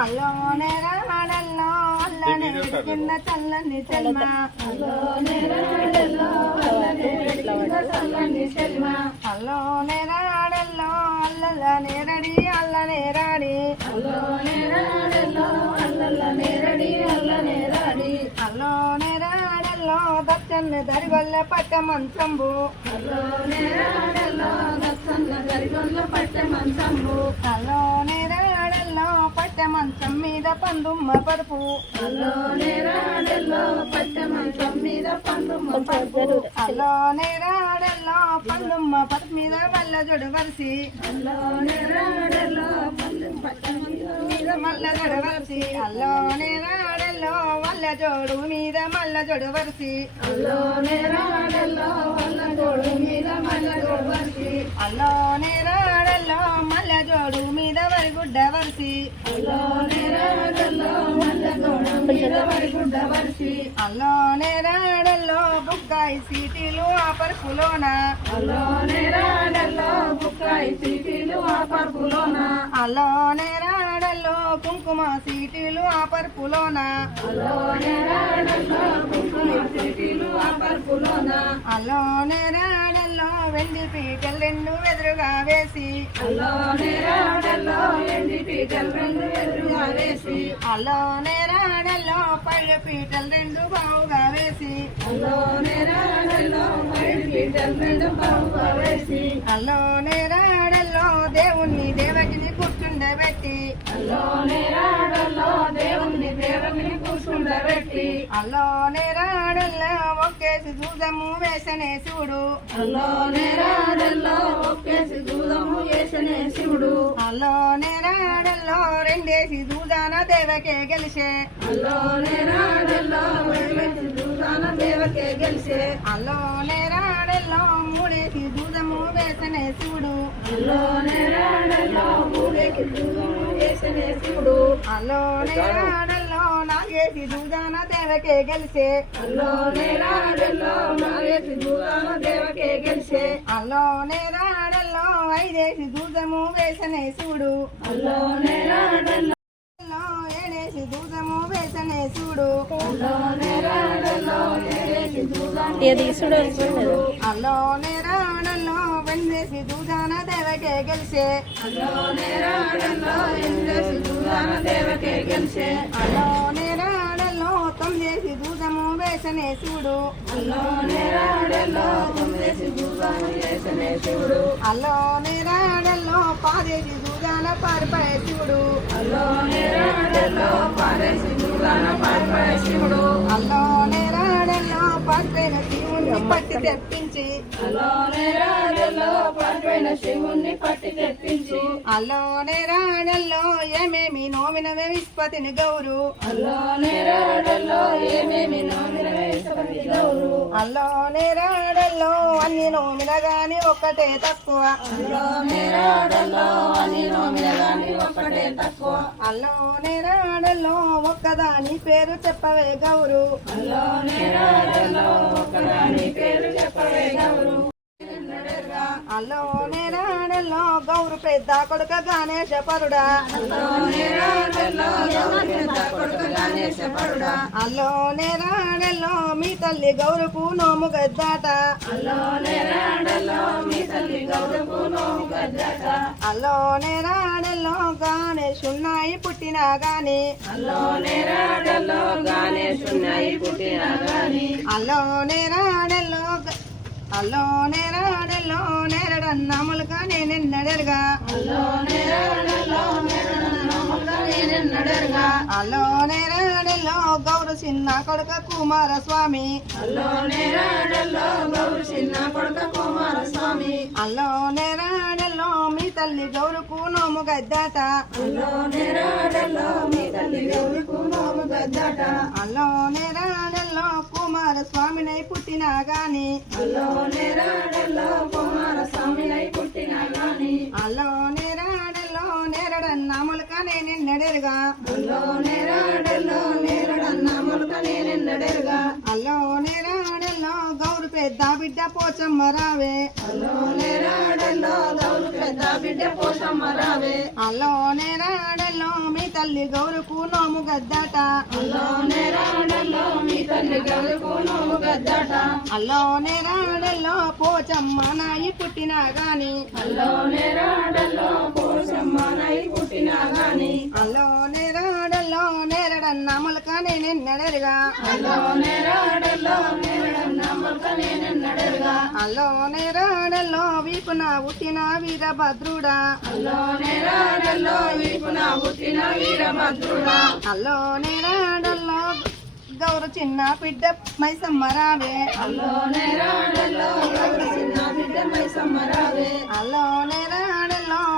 అల్లోనే రాడల్లో అల్లనే కింద చల్లని చెల్మ అల్లోనే రాడల్లో అల్లనే కింద చల్లని చెల్మ అల్లోనే రాడల్లో అల్లనే రడి అల్లనే రాడి అల్లోనే రాడల్లో అల్లనే రడి అల్లనే రాడి అల్లోనే రాడల్లో దచ్చన్న దరిగొల్ల పట్ట మంచంబు అల్లోనే రాడల్లో దచ్చన్న దరిగొల్ల పట్ట మంచంబు అల్లోనే రాడల్లో పట్ట మంచం మీద పందుమ్మ పరుపు అల్లోనే రాడల్లో పట్ట మంచం మీద పందుమ్మ పరుపు అల్లోనే రాడల్లో పందుమ్మ పరుపు మీద వల్ల జొడు వరిసి అల్లోనే రాడల్లో పట్ట మీద మల్ల జొడు వరిసి అల్లోనే రాడల్లో వల్ల జోడు మీద మల్ల జొడు వరిసి అల్లోనే రాడల్లో వల్ల జోడు మీద మల్ల జోడు వరిసి అల్లోనే రాడల్లో మల్ల జోడు మీద వరిగుడ్డ వరిసి అల్లోనే రాడల్లో మల్ల జోడు మీద వరిగుడ్డ వరిసి అల్లోనే రాడల్లో బుక్కాయి సీటీలు ఆ పరుపులోన అల్లోనే రాడల్లో బుక్కాయి సీటీలు ఆ పరుపులోన అల్లోనే రాడల్లో కుంకుమ సీటీలు ఆ పరుపులోన అల్లోనే రాడల్లో కుంకుమ సీటీలు ఆ పరుపులోన అల్లోనే రాడల్లో వెండి పీటలు రెండు ఎదురుగా వేసి అల్లోనే రాడల్లో వెండి పీటలు రెండు ఎదురుగా వేసి అల్లోనే రాడల్లో పళ్ళు పీటలు రెండు బావుగా వేసి అల్లోనే రాడల్లో పళ్ళు పీటలు రెండు బావుగా వేసి అల్లోనే రాడల్లో దేవుణ్ణి దేవకిని కూర్చుండబెట్టి అల్లోనే రాడల్లో దేవుణ్ణి దేవకిని కూర్చుండబెట్టి అల్లోనే రాడల్లో ఒక్కేసి దూదము వేసనే శివుడు అల్లోనే రాడల్లో ఒక్కేసి దూదము వేసనే శివుడు అల్లోనే రాడల్లో రెండేసి దూదాన దేవకే గెలిసే అల్లోనే రాడల్లో రెండేసి దూదాన దేవకే గెలిసే అల్లోనే రాడల్లో మూడేసి దూదము వేసనే శివుడు అల్లోనే రాడల్లో మూడేసి దూదము వేసనే శివుడు అల్లోనే రాడల్లో నాగేసి దూదాన దేవకే గెలిసే అల్లోనే రాడల్లో నాగేసి దూదాన దేవకే గెలిసే అల్లోనే రాడల్లో ఐదేసి దూదము వేసనే శివుడు అల్లోనే రాడల్లో ఏడేసి దూదము వేసనే శివుడు అల్లోనే రాడల్లో ఏడేసి దూదము అల్లోనే రాడల్లో వెండేసి దూదాన దేవకే గెలిసే అల్లోనే రాడల్లో ఎనిమిదేసి దూదాన దేవకే గెలిసే అల్లోనే రాడల్లో తొమ్మిదేసి దూదము వేసనే శివుడు అల్లోనే రాడల్లో తొమ్మిదేసి దూదము వేసనే శివుడు అల్లోనే రాడల్లో పాదేసి దూదాన పారిపడే శివుడు అల్లోనే రాడల్లో పాదేసి దూదాన పారిపడే శివుడు అల్లోనే రాడల్లో పారిపోయిన శివుణ్ణి పట్టి తెప్పించి అల్లోనే రాడల్లో పారిపోయిన శివుణ్ణి పట్టి తెప్పించి అల్లోనే రాడల్లో ఏమేమి నోమినవే విస్పతిని గౌరు అల్లోనే రాడల్లో ఏమేమి నోమినవే విస్పతి గౌరు అల్లోనే రాడల్లో అన్ని నోమిన గాని ఒక్కటే తక్కువ అల్లోనే రాడల్లో అన్ని నోమిన గాని ఒక్కటే తక్కువ అల్లోనే రాడల్లో ఒక్కదాని పేరు చెప్పవే గౌరు అల్లోనే రాడల్లో ఒక్కదాని పేరు చెప్పవే గౌరు అల్లోనే రాడల్లో గౌరు పెద్ద కొడుక గణేశ పరుడా అల్లోనే రాడల్లో అల్లోనే రాడల్లో మీ తల్లి గౌరుకు నోము గద్దాట అల్లోనే రాడల్లో మీ తల్లి గౌరుకు నోము గద్దాట అల్లోనే రాడల్లో గణేశున్నాయి పుట్టినా గాని అల్లోనే రాడల్లో గణేశున్నాయి పుట్టినా గాని అల్లోనే రాడల్లో అల్లోనే రాడల్లో నేరడన్నములుగా నేనెన్నడరుగా అల్లోనే రాడల్లో నేరడన్నములుగా నేనెన్నడరుగా అల్లోనే రాడల్లో గౌరు చిన్న కొడుక కుమారస్వామి అల్లోనే రాడల్లో గౌరు చిన్న కొడుక కుమారస్వామి అల్లోనే రాడల్లో మీ తల్లి గౌరుకు నోము గద్దాట అల్లోనే రాడల్లో మీ తల్లి గౌరుకు నోము గద్దాట అల్లోనే రాడల్లో పుట్టినా గాని అల్లో నేరాడల్లో నేరడన్న మొలక నేనెన్నడెరుగా అల్లో నేరాడల్లో గౌరు పెద్ద బిడ్డ పోచమ్మ రావే అల్లో నేరాడల్లో మీ తల్లి గౌరుకు నోము గద్దట అల్లో నేరాడల్లో పోచమ్మ నాయి పుట్టినా గాని అల్లో నేరాడల్లో నేరడన్న మొలక నేనెన్నడెరుగా అల్లో నేరాడల్లో వీపున పుట్టిన వీరభద్రుడా అల్లో నేరాడల్లో గౌరు చిన్న బిడ్డ మైసమ్మ రావే అల్లో నేరాడల్లో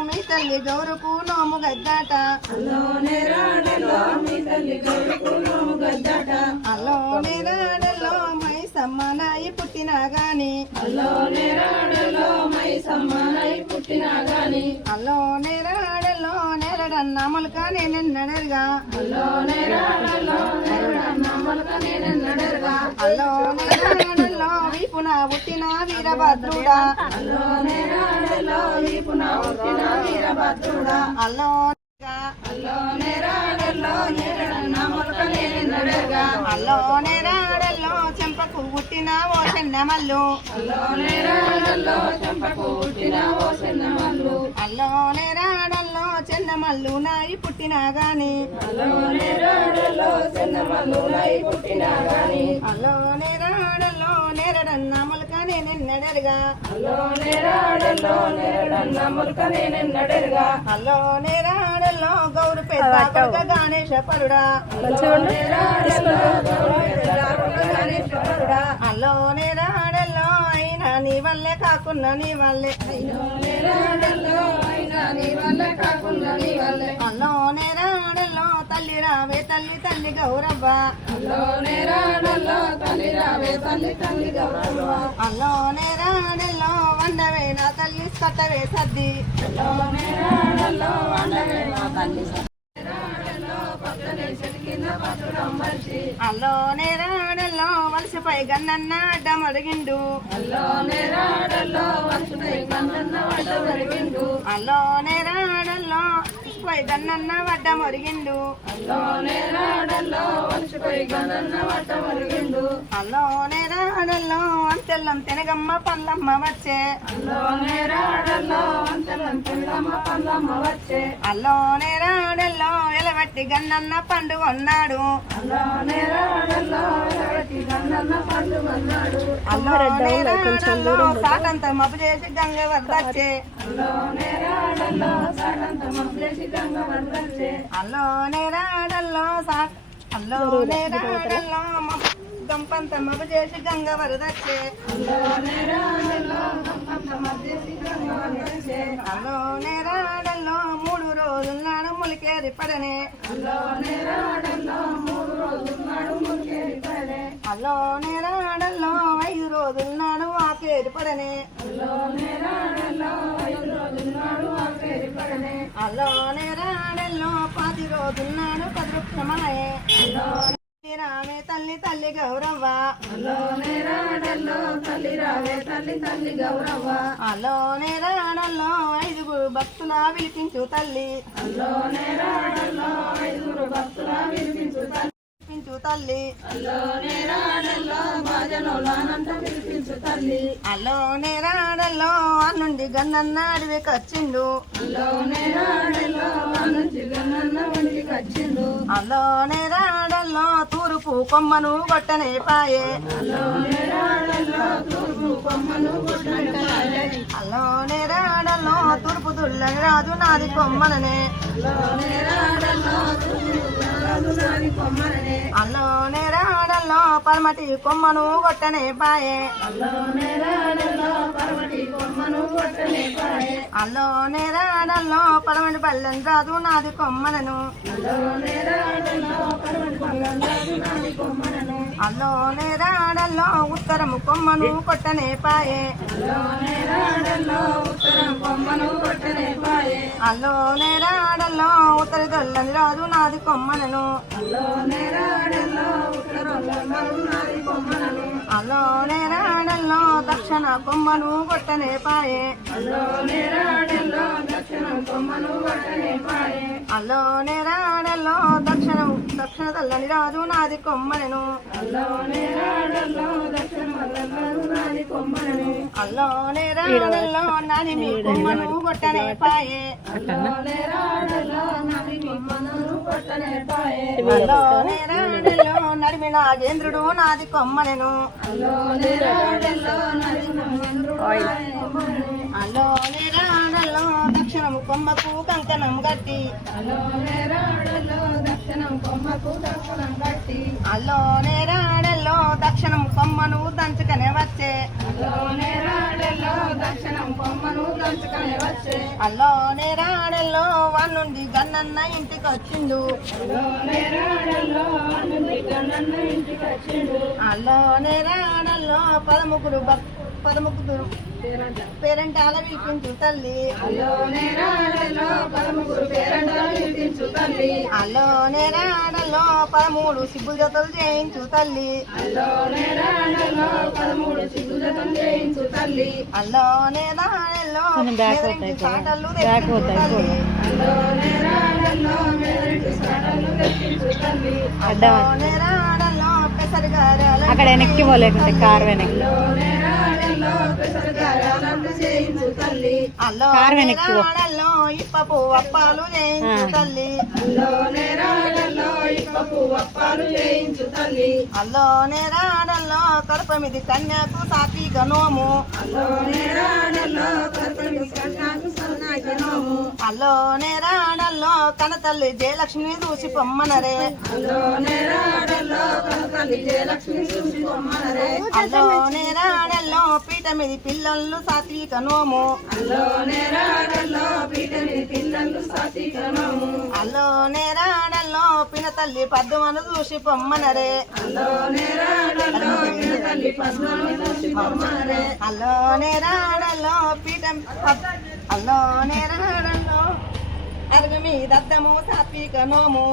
మీ తల్లి గౌరుకు నోము గద్దట అల్లో నేరాడల్లో మైసమ్మ నాయి పుట్టినా గాని అల్లో నేరాడల్లో నేరడన్న మొలక నేనెన్నడెరుగా అల్లో నేరాడల్లో వీపున పుట్టిన వీరభద్రుడా అల్లో నేరాడల్లో చెంపకు పుట్టిన ఓ చెన్నమల్లు అల్లో నేరాడల్లో చెన్నమల్లు నాయి పుట్టినా గాని అల్లో నేరాడల్లో నేరడన్న మొలక నేనెన్నడెరుగా అల్లో నేరాడల్లో గౌరు పెద్ద కొడుక గణేశ పరుడా అల్లో నేరాడల్లో అయినా నీ వల్లే కాకున్నా నీ వల్లే అల్లో నేరాడల్లో తల్లి రావే తల్లి గౌరవ్వ అల్లో నేరాడల్లో వండవేన తల్లి కట్టవే సద్ది అల్లో నేరాడల్లో వలసపై గన్నన్న అడ్డమడిగిండు అల్లో నేరాడల్లో పై గన్నన్న వడ్డమడిగిండు అల్లో నేరాడల్లో అంతెల్లం తెనగమ్మ పల్లమ్మ వచ్చే అల్లో నేరాడల్లో ఎలబట్టి గన్నన్న పండు కొన్నాడు అల్లో నేరాడల్లో సాటంత మబ్బు చేసి గంగ వద్దచ్చే అల్లో నేరాడల్లో గంపంత మబ్బు చేసి గంగ వరదచ్చే అల్లో నేరాడల్లో 3 రోజుల నాడు ములికేరి పడనే అల్లో నేరాడల్లో 5 రోజుల నాడు ఆకేరి పడనే అల్లో నేరాడల్లో 10 రోజుల నాడు 10 వృక్షమాయే రావే తల్లి గౌరవ్వ అల్లో నేరాడల్లో అల్లో నేరాడల్లో 5 భక్తుల విలిపించు తల్లి అల్లో నేరాడల్లో 5 భక్తుల విలిపించు తల్లి అల్లో నేరాడల్లో బాజనోలానంత విలిపించు తల్లి అల్లో నేరాడల్లో నుండి గన్నన్న అడవికి వచ్చిండు అల్లో నేరాడల్లో అల్లో నేరాడల్లో తూర్పు కొమ్మను కొట్టనే పాయే అల్లో నేరాడల్లో తూర్పు దుల్లని రాజు నాది కొమ్మననే అల్లో నేరాడల్లో పరమటి కొమ్మను కొట్టనే పాయే అల్లో నేరాడల్లో పరమటి కొమ్మ అల్లో నేరాడల్లో పడమటి పల్లెం రాదు నాది కొమ్మనను అల్లో నేరాడల్లో ఉత్తరము కొమ్మను కొట్టనే పాయే అల్లో నేరాడల్లో ఉత్తరి దొల్లని రాదు నాది కొమ్మనను అల్లో నేరాడల్లో దక్షిణ కొమ్మను కొట్టనే పాయే అల్లో నేరాడల్లో దక్షిణ దొల్లని రాదు నాది కొమ్మనను అల్లో నేరాడల్లో నాది మీ కొమ్మను కొట్టనే పాయే అల్లో నేరాడల్లో నడిమి నాగేంద్రుడు నాది కొమ్మనెను అల్లో నేరాడల్లో దక్షిణము కొమ్మకు కంకణం గట్టి అల్లో నేరాడల్లో దక్షిణం కొమ్మను దంచుకనే వచ్చే అల్లో నేరాడల్లో వానుండి గన్నన్న ఇంటికి వచ్చిండు అల్లో నేరాడల్లో పదముగురు పేరంటాల వినిపించు తల్లి అల్లో నేరాడల్లో 13 సిబ్బు జతలు చేయించు తల్లి అల్లో నేరాడల్లో సాటలు అల్లో నేరాడల్లో పెసరిగారాలు అక్కడ వెనక్కి పోలేకుంటే కారు వెనక్కి అల్లో నేరాడల్లో ఇప్పపు అప్పాలు చేయించు తల్లి అల్లో నేరాడల్లో కడపమిది కన్యాకు సాత్విక నోము అల్లో నేరాడల్లో కనతల్లి జయలక్ష్మి చూసి పొమ్మనరే అల్లో నేరాడల్లో పీట మీది పిల్లలు సాత్విక నోము అల్లో నేరాడల్లో పిన తల్లి పద్మను చూసి పొమ్మనరే అల్లో నేరాడల్లో అల్లో నేరాడల్లో అరుగు మీదద్దము సాత్విక నోము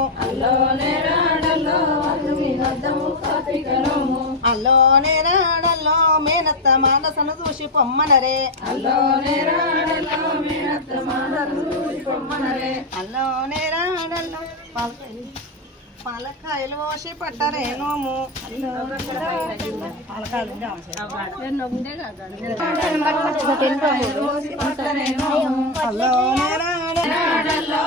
అల్లో నేరాడల్లో మేనత్త మానసను చూసి పొమ్మనరే అల్లో నేరాడల్లో పాలకాయలు పోసి పట్టరే నోము అల్లో నేరాడల్లో